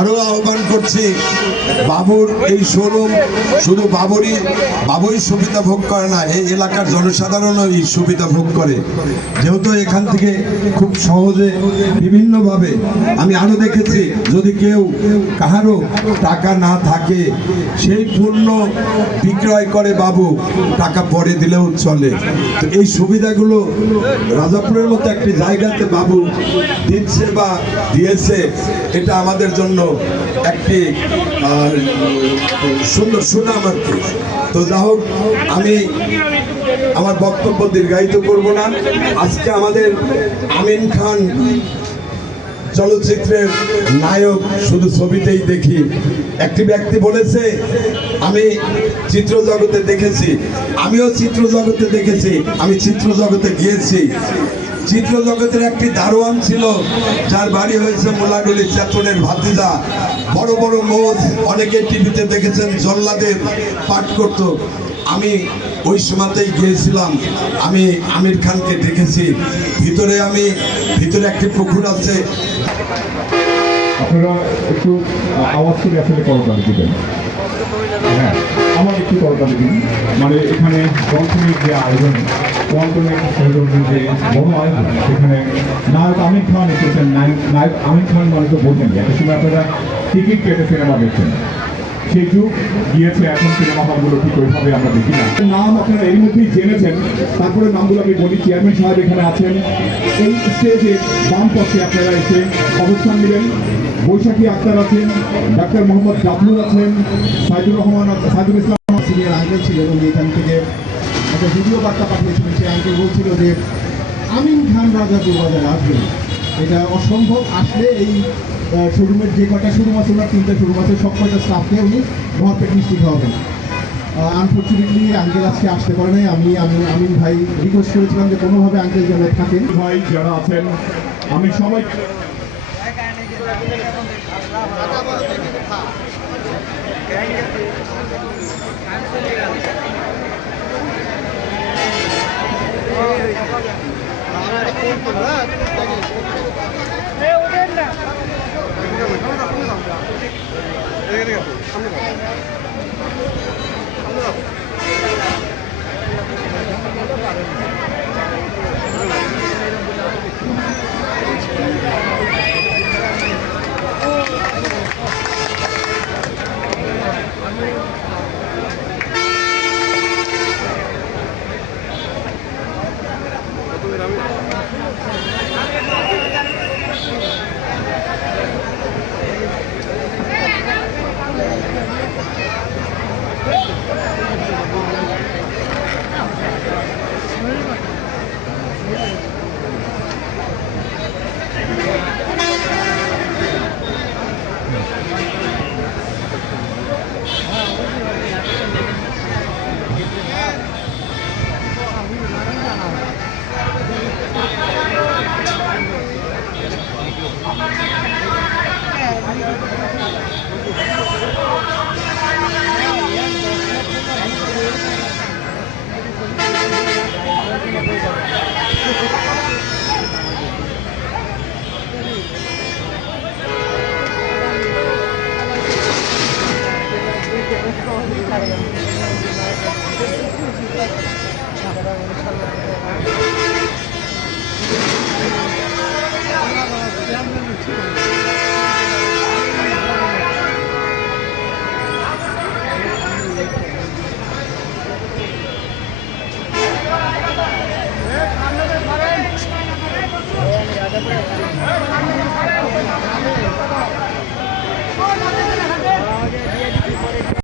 আরো আহ্বান করছি, বাবুর এই শোরুম শুধু বাবুই সুবিধা ভোগ করে না, এই এলাকার জনসাধারণও এই সুবিধা ভোগ করে। যেহেতু এখান থেকে খুব সহজে বিভিন্নভাবে আমি আরো দেখেছি, যদি কেউ কাহারও টাকা না থাকে সেই পণ্য বিক্রয় করে বাবু, টাকা পরে দিলেও চলে। তো এই সুবিধাগুলো রাজাপুরের মতো একটি জায়গাতে বাবু দিচ্ছে বা দিয়েছে, এটা আমাদের জন্য একটি সুন্দর সুনাম আর কি। তো যা হোক, আমি আমার বক্তব্য দীর্ঘায়িত করব না। আজকে আমাদের আমিন খান চলচ্চিত্রের নায়ক শুধু ছবিতেই দেখি। একটি ব্যক্তি বলেছে, আমি চিত্র জগতে দেখেছি, আমিও চিত্র জগতে দেখেছি, আমি চিত্র জগতে গিয়েছি। চিত্র জগতের একটি দারোয়ান ছিল, যার বাড়ি হয়েছে মোলাডুলি চেতনের ভাতিজা। বড় বড় মোজ অনেকে টিভিতে দেখেছেন, জল্লাদের পাঠ করত। আমি ওই সময়তেই গিয়েছিলাম, আমি আমির খানকে দেখেছি। ভিতরে একটি পুকুর আছে। আপনারা একটু আওয়াজ করে আসলে করতালি দিবেন। হ্যাঁ, আমার একটু করতালি দিন। মানে এখানে পঞ্চমীর যে আয়োজন, পঞ্চমীর যে বড় আয়োজন, সেখানে নায়ক আমির খান এসেছেন। নায়ক আমির খান মানে তো বলছেন, একটা সময় আপনারা টিকিট কেটে সিনেমা দেখছেন, সেই যুগ গিয়েছে। এখন সিনেমা হলগুলো ঠিক ওইভাবে আমরা দেখি না। নাম আপনারা এর মধ্যেই জেনেছেন, তারপরে নামগুলো আমি বলি। চেয়ারম্যান সাহেব এখানে আছেন, এই স্টেজে বাম পক্ষে আপনারা এসে অবস্থান নেবেন। বৈশাখী আক্তার আছেন, ডাক্তার মোহাম্মদ জাফর আছেন, সাইদুল ইসলাম সিনিয়র আঙ্কেল ছিলেন। উনি এখান থেকে একটা ভিডিও বার্তা পাঠিয়েছিলেন। সেই আঙ্কেল বলছিল যে আমিন খান রাজাপুর বাজারে আসবেন, এটা অসম্ভব। আসলে এই শোরুমের যে কটা শোরুম আছে, ওনার 3টা শোরুম আছে, সব কয়টা স্টাফকে উনি ভরপেট মিষ্টি খাওয়াবেন। আনফর্চুনেটলি আঙ্কেল আজকে আসতে পারে নাই। আমিন ভাই রিকোয়েস্ট করেছিলাম যে কোনোভাবে আঙ্কেল যেন থাকেন। ভাই যারা আছেন, আমি সবাই Gracias.